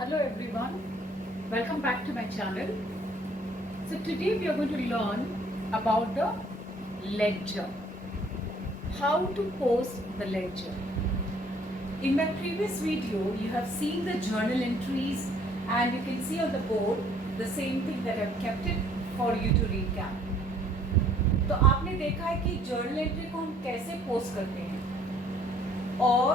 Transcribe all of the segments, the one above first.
Hello everyone, welcome back to my channel. So today we are going to learn about the ledger, how to post the ledger. In my previous video you have seen the journal entries and you can see on the board the same thing that I've kept it for you to recap. तो आपने देखा है कि journal entry को हम कैसे post करते हैं और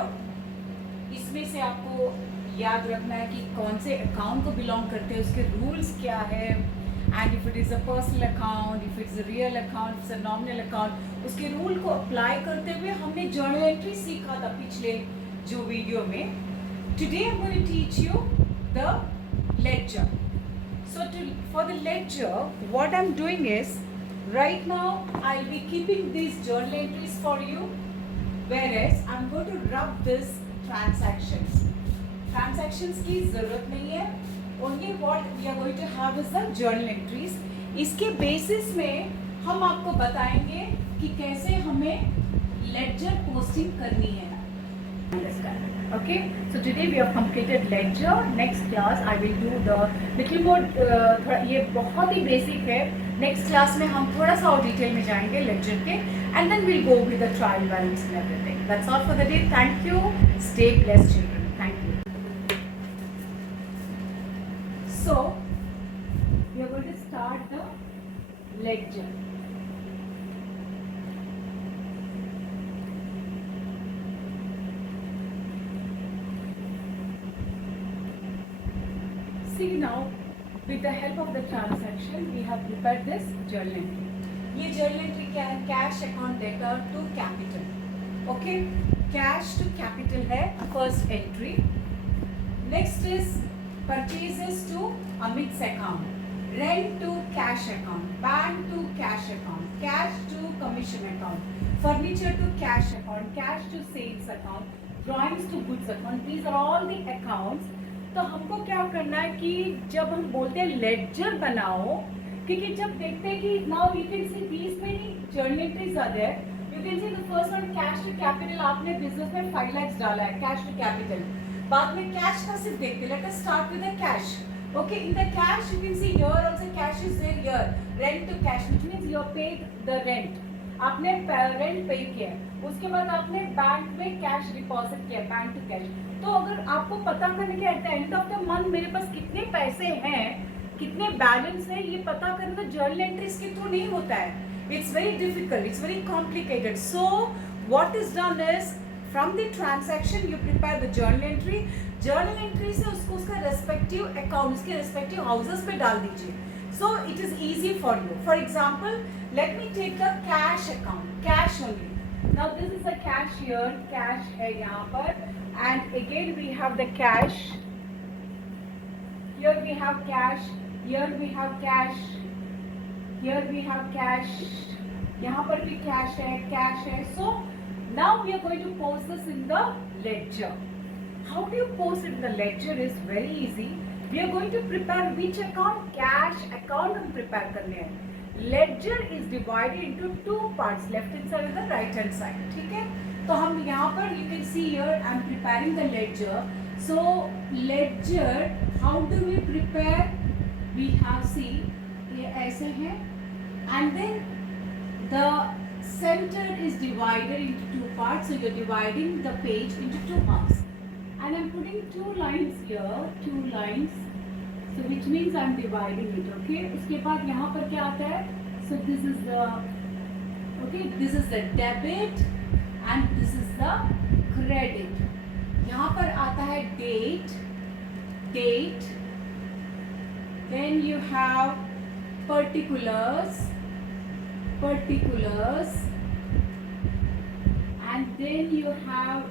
इसमें से आपको याद रखना है कि कौन से अकाउंट को बिलोंग करते हैं, उसके रूल्स क्या है, and if it is a personal account, if it's a real account, it's a nominal account, उसके रूल को अप्लाई करते हुए हमने जर्नल एंट्री सीखा था पिछले जो वीडियो में. Today I am going to teach you the ledger. So for the ledger, what I'm doing is, right now I'll be keeping these journal entries for you, whereas I'm going to rub this transactions. Transactions की ज़रूरत नहीं है. Only what we are going to have is the journal entries. इसके basis में हम आपको बताएंगे कि कैसे हमें ledger posting करनी है. Understand? Okay, so today we have completed ledger. Next class I will do the little more थोड़ा ये बहुत ही basic है. Next class में हम थोड़ा सा और detail में जाएंगे ledger के, and then we'll go with the trial balance and everything. That's all for the day. Thank you. Stay blessed, children. Thank you. So we are going to start the ledger. See now, with the help of the transaction, we have prepared this journal entry. ये journal entry क्या है? Cash account debtor to capital. Okay, cash to capital है first entry. Next is purchases to Amit's account, rent to cash account, bank to cash account, cash to commission account, furniture to cash account, cash to sales account, drawings to goods account. These are all the accounts. तो हमको क्या करना है कि जब हम बोलते हैं लेडजर बनाओ, क्योंकि जब देखते हैं कि now you can see these many journal entries are there. You can see the first one cash to capital. आपने बिजनेस में 5 लाख डाला है कैश टू कैपिटल. बाद में कैश का सिर्फ देखते. Let us start with the cash. Okay, in the cash you can see here also cash is there here. Rent to cash which means you have paid the rent. आपने rent pay किया. उसके बाद आपने bank में cash deposit किया, bank to cash. तो अगर आपको पता करने के at the end of the month मेरे पास कितने पैसे हैं, कितने बैलेंस है, ये पता करना जर्नल एंट्रीज के थ्रू नहीं होता है. It's very difficult, it's very complicated. So what is done is from the transaction you prepare the journal entry. Journal entry से उसको उसका रेस्पेक्टिव अकाउंट, उसके रेस्पेक्टिव हाउसेस पे डाल दीजिए. So it is easy for you. For example let me take the cash account, cash only. Now this is the cash here, cash है यहाँ पर. And again we have the cash. Here we have cash. Here we have cash. Here we have cash. यहाँ पर भी cash है. So now we are going to post this in the ledger. How do you post it in the ledger is very easy. We are going to prepare which account? Cash account हम prepare करने हैं. Ledger is divided into two parts, left hand side and the right hand side. ठीक है? तो हम यहाँ पर you can see here I am preparing the ledger. So ledger, how do we prepare? We have see ये ऐसे है, and then the center is divided into two parts. So you're dividing the page into two halves, and I'm putting two lines here, two lines. So which means I'm dividing it. Okay. उसके बाद यहाँ पर क्या आता है? So this is the this is the debit. And this is the credit. यहाँ पर आता है date. Then you have particulars. And then you have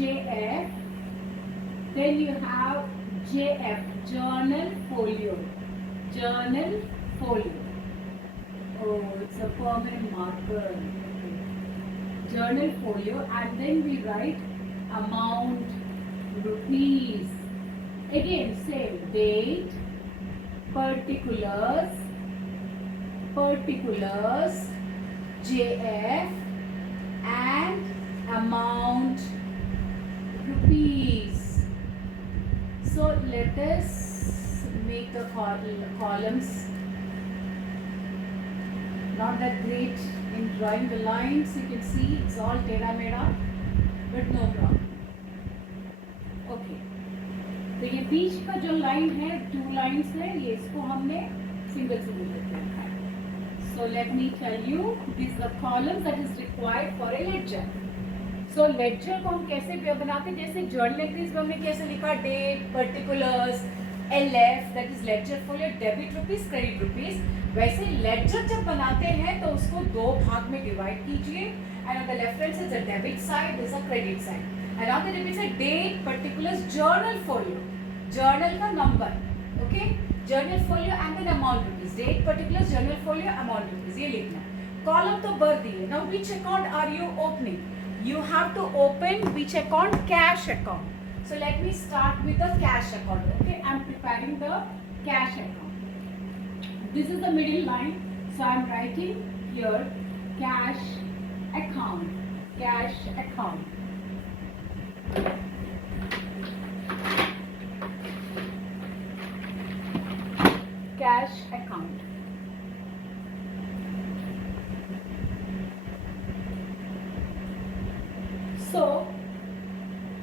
JF. Then you have JF, journal folio. Oh, it's a permanent marker. Journal folio, and then we write amount, rupees. Again same date, particulars, JF, and amount, rupees. So let us make the columns. Not that great in drawing the lines. You can see it's all tera mera, but no problem. Okay. तो ये बीच का जो line है, 2 lines है, ये इसको हमने single single करके रखा है. So let me tell you, these are the columns that is required for a ledger. So ledger को हम कैसे बनाते हैं, जैसे journal entries में हमने कैसे लिखा, date, particulars, LF, that is ledger for your debit rupees, credit rupees. वैसे ledger जब बनाते हैं तो उसको 2 भाग में डिवाइड कीजिए. And on the left hand side is the debit side, this is a credit side. And on the debit side, date, particulars, journal folio, journal का number, okay, journal folio and then amount rupees, date, particulars, journal folio, amount rupees, ये लिखना. Column तो भर दिए. Now which account are you opening? You have to open which account? Cash account. So let me start with the cash account. Okay, I'm preparing the cash account. This is the middle line. So I'm writing here cash account. Cash account. Cash account. So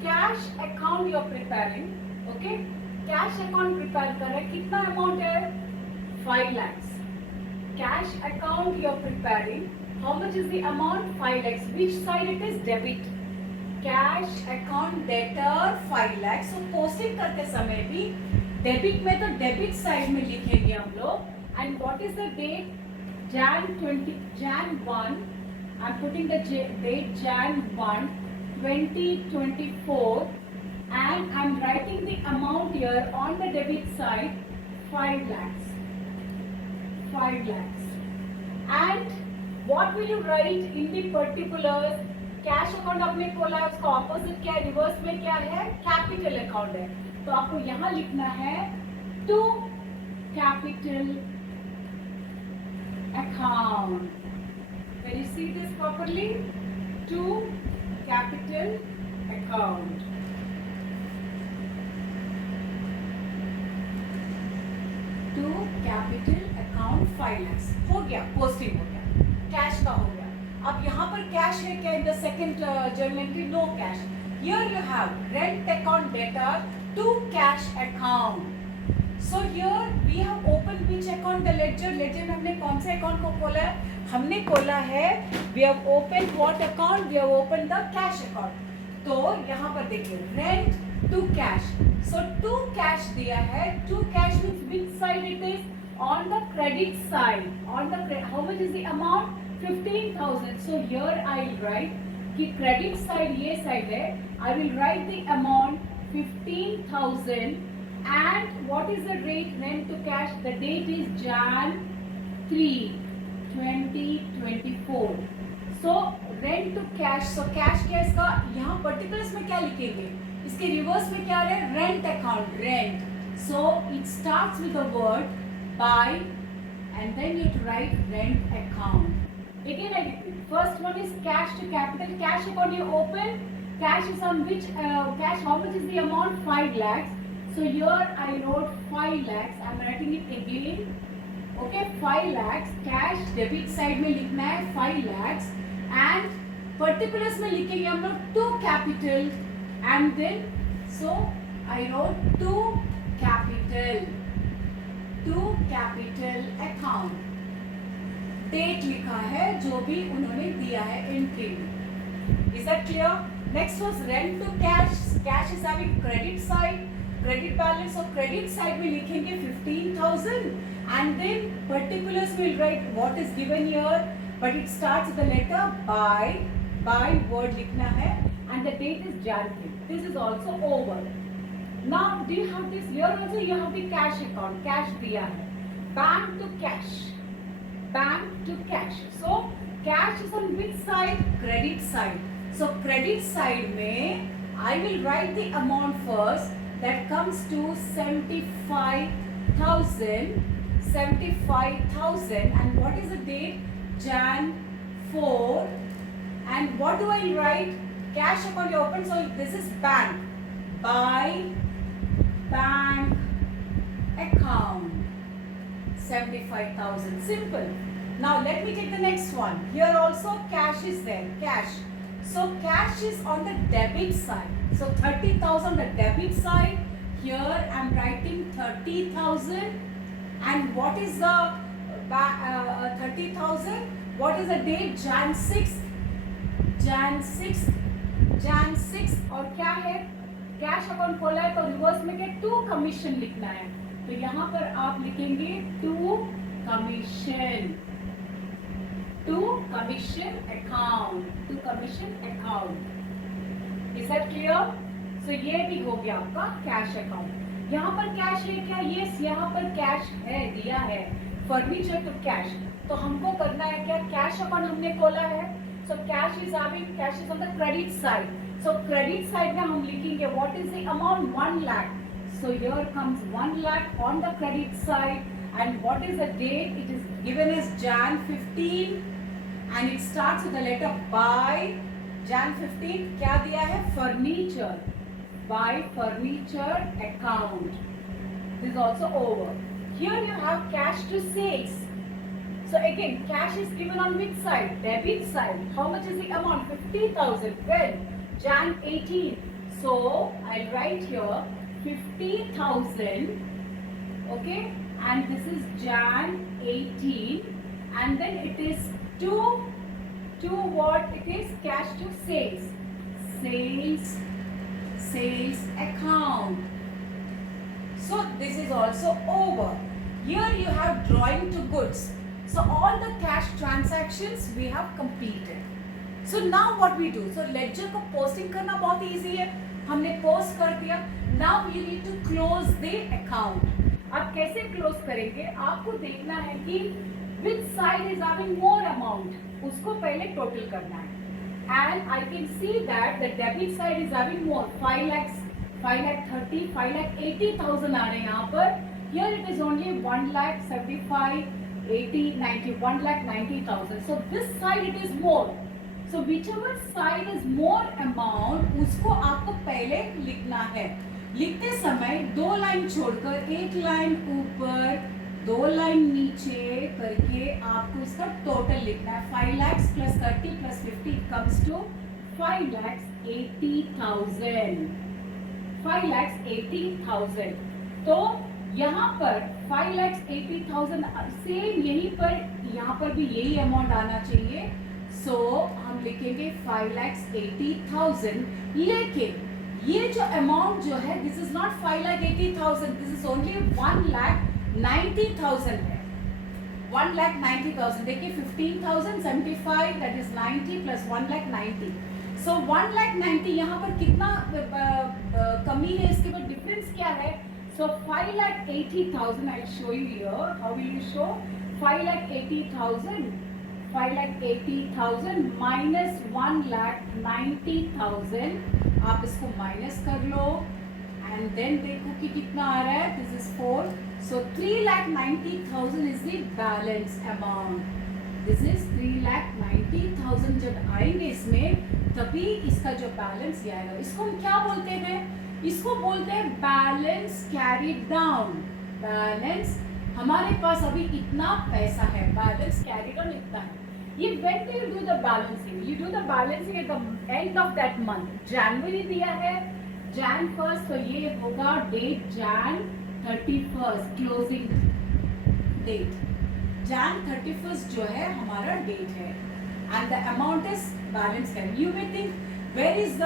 cash account you are preparing, okay? Cash account prepare कर रहे, कितना amount है? 5 lakhs. Cash account you are preparing. How much is the amount? 5 lakhs. Which side it is? Debit. Cash account debtor 5 lakhs. So posting करते समय भी debit में तो debit side में लिखेंगे हम लोग. And what is the date? Jan 1. I'm putting the date Jan 1. 2024, and I'm writing the amount here on the debit side 5 lakhs. 5 lakhs. And what will you write in the particulars? Cash account आपने खोला है, उसका opposite क्या है, reverse में क्या है? Capital account है. तो आपको यहाँ लिखना है to capital account. Can you see this properly? To capital account. To capital account 5 lakhs. हो गया, पोस्टिंग हो गया, कैश का हो गया. अब यहाँ पर कैश है क्या? In the second journal entry no cash. Here you have rent account debtor to cash account. So here we have opened which account? The ledger. ledger में हमने कौन से अकाउंट को खोला है? हमने खोला है we have opened what account? We have opened the cash account. तो यहाँ पर देखिए rent to cash. So to cash दिया है. To cash means which side it is? On the credit side. On the how much is the amount? 15,000. So here I will write कि credit side ये side है. I will write the amount 15,000. And what is the rate? Rent to cash. The date is Jan 3. 2024. So rent to cash. So cash क्या है इसका? यहाँ particulars में क्या लिखेंगे? इसके reverse में क्या है? Rent account. Rent. So it starts with the word by, and then you write rent account. Again I repeat. First one is cash to capital. Cash account you open. Cash is on which cash? How much is the amount? 5 lakhs. So here I wrote 5 lakhs. I'm writing it again. Okay, 5 lakhs. Cash debit side में लिखना है 5 lakhs. And particulars में लिखेंगे हम लोग to capital. And then so I wrote to capital account. Date लिखा है जो भी उन्होंने दिया है एंट्री में. Is that clear? Next was rent to cash. Cash is having credit side, credit balance. और क्रेडिट साइड में लिखेंगे 15,000. And then particulars will write what is given here, but it starts with the letter by. By word लिखना है, and the date is January. This is also over. Now do you have this? Here also you have the cash account. Cash दिया है. Bank to cash. Bank to cash. So cash is on which side? Credit side. So credit side में I will write the amount first. That comes to 75,000. 75,000. And what is the date? Jan 4. And what do I write? Cash account you open. So this is bank. By bank 75,000. Simple. Now let me take the next one. Here also cash is there. Cash. So cash is on the debit side. So 30,000 the debit side. Here I am writing 30,000. And what is the 30,000? What is the date? Jan 6th. Jan 6th. Jan 6th. और क्या है? Cash account खोला है तो reverse में क्या to commission लिखना है. तो यहाँ पर आप लिखेंगे to commission. To commission account. To commission account. Is that clear? So ये भी हो गया आपका कैश अकाउंट. यहाँ पर कैश है क्या? यस, यहाँ पर कैश है, दिया है. Furniture to cash. तो हमको करना है क्या? कैश अकाउंट हमने खोला है. So cash is on the credit side. So credit side में हम लिखेंगे what is the amount? 1 lakh. So here comes 1 lakh on the credit side. And what is the date? It is given as Jan 15 and it starts with the letter by. Jan 15 क्या दिया है? Furniture. By furniture account. This is also over. Here you have cash to sales. So again, cash is given on which side? Debit side. How much is the amount? 50,000. When? Jan 18. So I'll write here 50,000. Okay, and this is Jan 18, and then it is to what? It is cash to sales. Sales account. So this is also over. Here you have drawing to goods. So all the cash transactions we have completed. So now what we do? So ledger को posting करना बहुत easy है. हमने post कर दिया. Now you need to close the account. अब कैसे close करेंगे? आपको देखना है कि which side is having more amount. उसको पहले total करना है. And I can see that the debit side is having more. 5 lakhs, 5 lakh 30, 5 lakh 80,000 आ रहे हैं यहाँ पर. Here it is only 1 lakh 75, 80, 90, 1 lakh 90,000. So this side it is more. So whichever side is more amount, उसको आपको पहले लिखना है. लिखते समय 2 लाइन छोड़कर 1 लाइन ऊपर 2 लाइन नीचे करके आपको इसका टोटल लिखना है. 5 lakhs plus 30 plus 50 comes to 5 lakhs 80,000. 5 lakhs 80,000. तो यहाँ पर 5 lakhs 80,000 सेम यहीं पर, यहाँ पर भी यही अमाउंट आना चाहिए. सो हम लिखेंगे 5 lakhs 80,000. लेकिन ये जो अमाउंट जो है this is not 5 lakh 80,000. This is only 1 lakh 90,000 है. 1 lakh 90,000. देखिए 15,000 75 that is 90 plus 1 lakh 90. So 1 lakh 90 यहाँ पर कितना कमी है? इसके बाद डिफरेंस क्या है? So 5 lakh 80,000. I'll show you here. How will you show? 5 lakh 80,000. 5 lakh 80,000 minus 1 lakh 90,000. आप इसको माइनस कर लो and then देखो कि कितना आ रहा है. This is 4. So 3,90,000 is the balance amount. This is 3,90,000. जब आएंगे इसमें तभी इसका जो बैलेंस आएगा. इसको हम क्या बोलते हैं? इसको बोलते हैं बैलेंस कैरीड डाउन. बैलेंस हमारे पास अभी इतना पैसा है. बैलेंस कैरीड डाउन इतना है. ये when do you do the balancing? You do the balancing at the end of that month. January दिया है Jan 1st, तो ये होगा date Jan 31st closing date. Jan 31st जो है हमारा डेट है and the amount is balance carried. You may think where is the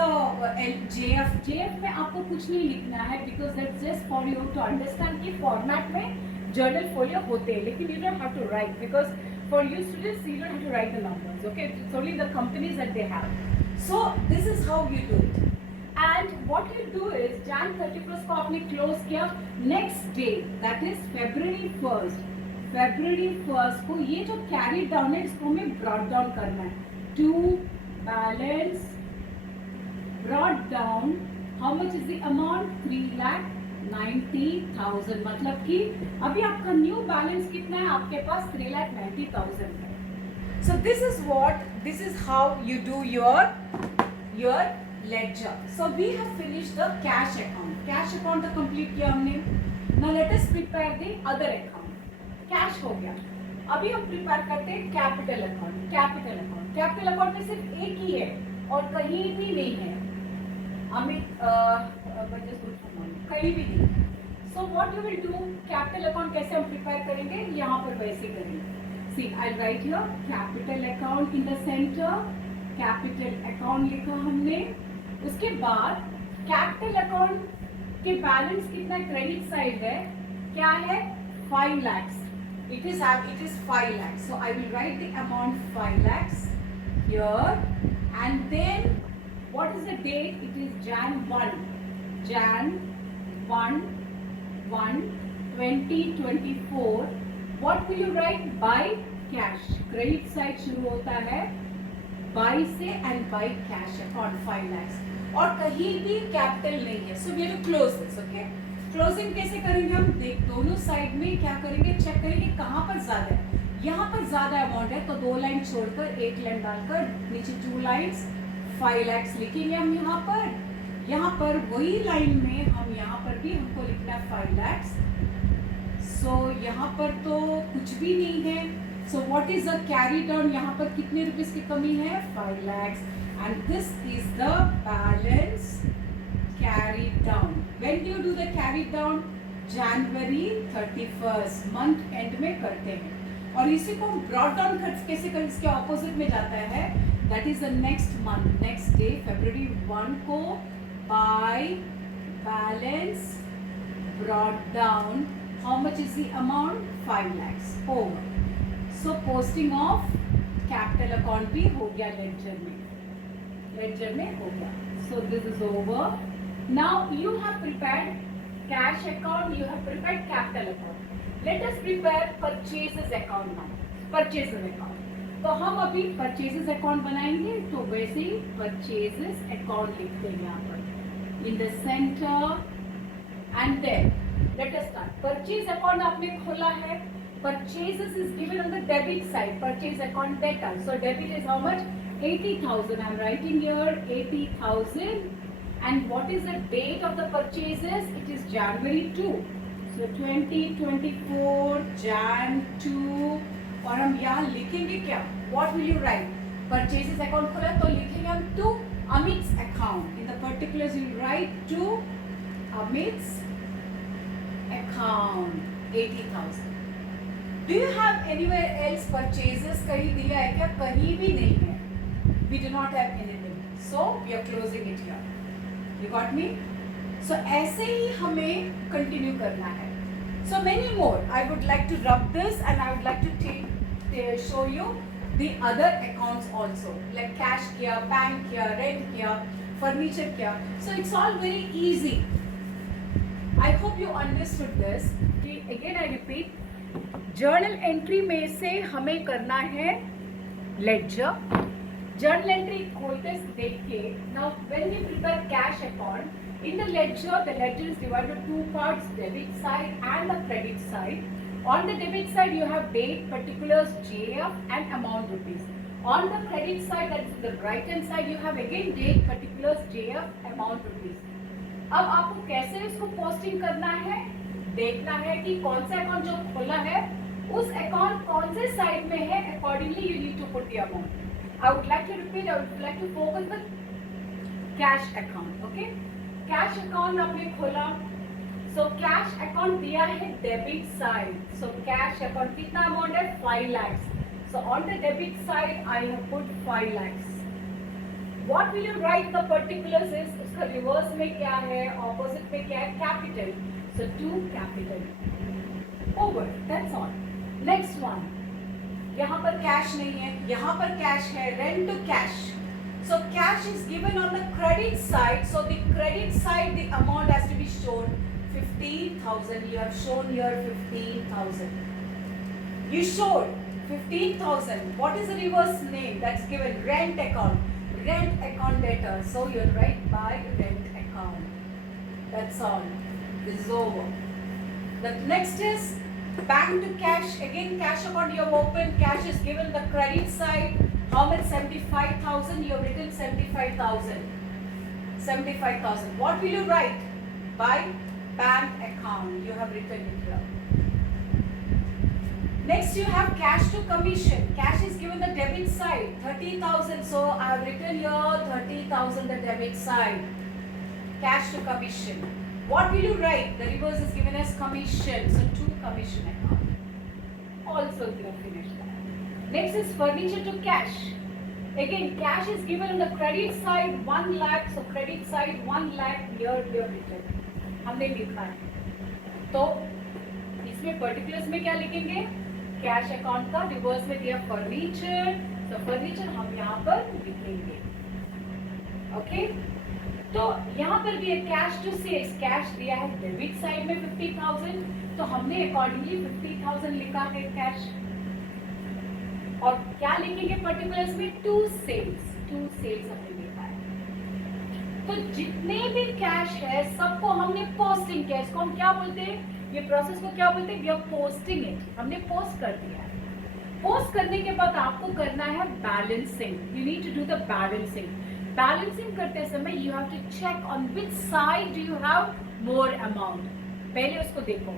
JF. JF में आपको कुछ नहीं लिखना है because that's just for you to understand कि फॉर्मेट में जर्नल फोलियो होते हैं, लेकिन you don't have to write because for you students you don't have to write the numbers. Okay, it's only the companies that they have. So this is how you do it. And what you do is Jan 31st को आपने close किया. Next day that is February 1st. February 1st को ये जो carried down है इसको हमें brought down करना है. To balance brought down. How much is the amount? 3,90,000. मतलब कि अभी आपका न्यू बैलेंस कितना है? आपके पास 3,90,000 है. So this is how you do your ledger. So we have finished the cash account. Cash account तो complete किया हमने. Now let us prepare the other account. Cash हो गया। अभी हम प्रिपेयर करते हैं कैपिटल अकाउंट। कैपिटल अकाउंट में सिर्फ एक ही है और कहीं भी नहीं है, अमित कहीं भी नहीं है। So what you will do, capital account कैसे हम प्रिपेयर करेंगे, यहाँ पर वैसे करेंगे। See I write here capital account in the centre, capital account लिखा हमने। उसके बाद कैपिटल अकाउंट के बैलेंस कितना क्रेडिट साइड है, क्या है 5 lakhs. It is 5 lakhs. So I will write the amount 5 lakhs here, and then what is the date? It is Jan 1, 2024. What will you write? By cash. Credit side शुरू होता है by से and by cash account 5 lakhs. और कहीं भी capital नहीं है, so we have to close this, okay? Closing कैसे करेंगे हम, देख दोनों साइड में क्या करेंगे, चेक करेंगे कहाँ पर ज्यादा है। यहाँ पर ज्यादा अमाउंट है तो 2 लाइन छोड़कर 1 लाइन डालकर नीचे 2 लाइन्स 5 lakhs लिखेंगे हम यहाँ पर वही लाइन में हम यहाँ पर भी हमको लिखना है 5 lakhs। सो यहाँ पर तो कुछ भी नहीं है, so what is the carry down, यहाँ पर कितने रुपीस की कमी है 5 lakhs, and this is the balance carried down. When do you do the carried down? January 31st, month and में करते हैं। और इसी को हम ब्रॉट डाउन कैसे करें, इसके ऑपोजिट में जाता है, that is the next month, next day February 1 को by balance brought down, how much is the amount 5 lakhs over. So posting of capital account भी हो गया लेडजर में हो गया। So this is over. Now you have prepared cash account, you have prepared capital account. Let us prepare purchases account now. Purchases account. तो हम अभी purchases account बनाएंगे, तो वैसे ही purchases account लिखते हैं यहाँ पर in the center, and then let us start. Purchase account आपने खोला है, purchases is given on the debit side, purchase account debtor. So debit is how much? 80,000. I am writing here 80,000. And what is the date of the purchases? It is January 2. So 2024 Jan 2. और हम यहाँ लिखेंगे क्या? What will you write? Purchases account खोला तो लिखेंगे हम to Amit's account. In the particulars you write to Amit's account 80,000. Do you have anywhere else purchases? कहीं दिया है क्या? कहीं भी नहीं है. We do not have anything. So we are closing it here. You got me? So ऐसे ही हमें continue करना है. So many more. I would like to rub this, and I would like to show you the other accounts also, like cash किया, bank किया, rent किया, furniture किया. So it's all very easy. I hope you understood this. Again I repeat, journal entry में से हमें करना है ledger. Journal entry खोलते देख के, now when we prepare cash account, in the ledger is divided into 2 parts, debit side and the credit side. On the debit side you have date, particulars, JF and amount rupees. On the credit side, that is the right hand side, you have again date, particulars, JF, amount rupees. अब आपको कैसे इसको posting करना है, देखना है कि कौन सा अकाउंट जो खोला है उस अकाउंट कौन से साइड में है, accordingly you need to put the amount. I would like to repeat, I would like to focus the cash account, okay? Cash account आपने खोला, so cash account दिया है debit side, so cash account कितना amount है 5 lakhs, so on the debit side I have put 5 lakhs. What will you write the particulars is, उसका reverse में क्या है, opposite में क्या है, capital, so to capital, over, that's all. Next one. यहाँ पर कैश नहीं है, यहाँ पर कैश है, rent to cash. So cash is given on the credit side. So the credit side, the amount has to be shown 15,000. You have shown here 15,000. You showed 15,000. What is the reverse name that's given? Rent account. Rent account debtor. So you'll write by rent account. That's all. This is over. The next is bank to cash. Again, cash account you have opened. Cash is given the credit side. How much? 75,000. You have written 75,000. 75,000. What will you write? By bank account. You have written it here. Next you have cash to commission. Cash is given the debit side, 30,000. So I have written here 30,000 the debit side. Cash to commission. What will you write? The reverse is given as commission. So to commission account. Also you have finished that. Next is furniture to cash. Again, cash is given on the credit side 1 lakh. So credit side 1 lakh here written. हमने लिखा है. तो इसमें particulars में क्या लिखेंगे? Cash account का reverse में दिया फर्नीचर. तो फर्नीचर हम यहाँ पर लिखेंगे. ओके. तो यहाँ पर भी कैश टू सेल्स. कैश दिया है डेबिट साइड में 50,000. तो हमने अकॉर्डिंगली 50,000 लिखा है कैश. और क्या लिखेंगे पर्टिकुलर्स में? To sales. टू सेल्स हमने लिखा है. तो जितने भी कैश है सबको हमने पोस्टिंग किया. इसको हम क्या बोलते हैं? ये प्रोसेस को क्या बोलते हैं? We are posting it. हमने पोस्ट कर दिया है. पोस्ट करने के बाद आपको करना है balancing. You need to do the balancing. Balancing करते समय you have to check on which side do you have more amount. पहले उसको देखो,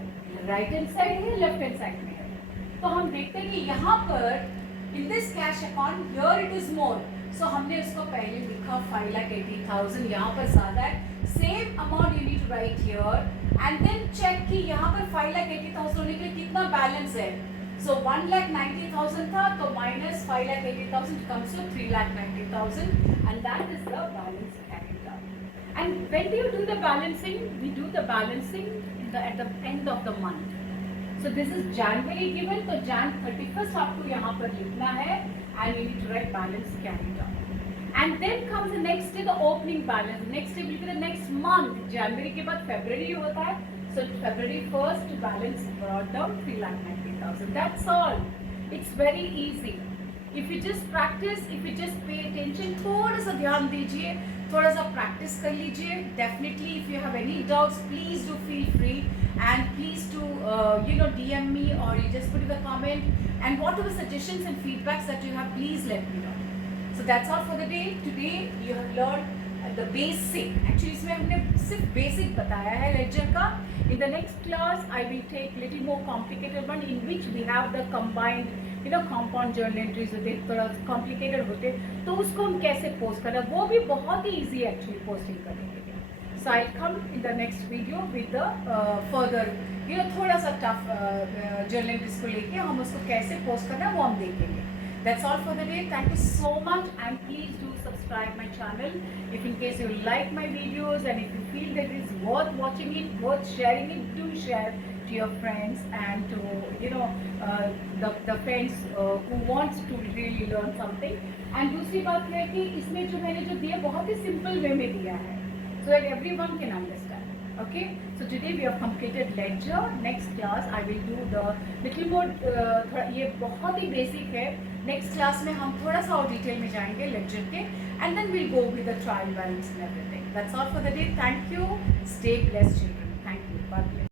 राइट हैंड साइड है, लेफ्ट हैंड साइड में है. तो हम देखते हैं कि यहाँ पर in this cash account here it is more. So हमने उसको पहले लिखा 5,80,000. यहाँ पर ज्यादा है. Same amount you need to write here and then check कि यहाँ पर 5,80,000 होने के लिए कितना बैलेंस है. सो 1,90,000 था तो minus 5,80,000 comes to 3,90,000 and that is the balance carried out. And when do you do the balancing? We do the balancing at the end of the month. So this is January given, तो Jan 31st आपको यहाँ पर लिखना है and you need to write balance carried out. And then comes the next day the opening balance. Next day will be the next month. January के बाद February होता है. So February 1st balance brought down 3,90,000. That's all. It's very easy. If you just practice, if you just pay attention, थोड़ा सा ध्यान दीजिए, थोड़ा सा practice कर लीजिए. Definitely, if you have any doubts, please do feel free. And please do DM me or you just put in the comment, and whatever suggestions and feedbacks that you have, please let me know. So that's all for the day. Today you have learned the basic. Actually इसमें हमने सिर्फ basic बताया है ledger का. In the next class I will take little more complicated one in which we have the combined compound journal entries होते हैं, थोड़ा complicated होते हैं. तो उसको हम कैसे post करें, वो भी बहुत ही easy actually posting करने के लिए. So I'll come in the next video with the further थोड़ा सा tough journal entries को लेके हम उसको कैसे post करना है वो हम देखेंगे. That's all for the day. Thank you so much and please do subscribe my channel if in case you like my videos, and if you feel that it is worth watching it, worth sharing it, do share to your friends and to the friends who wants to really learn something. And दूसरी बात है कि इसमें जो मैंने जो दिया बहुत ही simple way में दिया है, so that everyone can understand. Okay, so today we have completed ledger. Next class I will do the little more ये बहुत ही basic है. Next class में हम थोड़ा सा और डिटेल में जाएंगे ledger के, and then we'll go with the trial balance and everything. That's all for the day. Thank you. Stay blessed children. Thank you. God bless.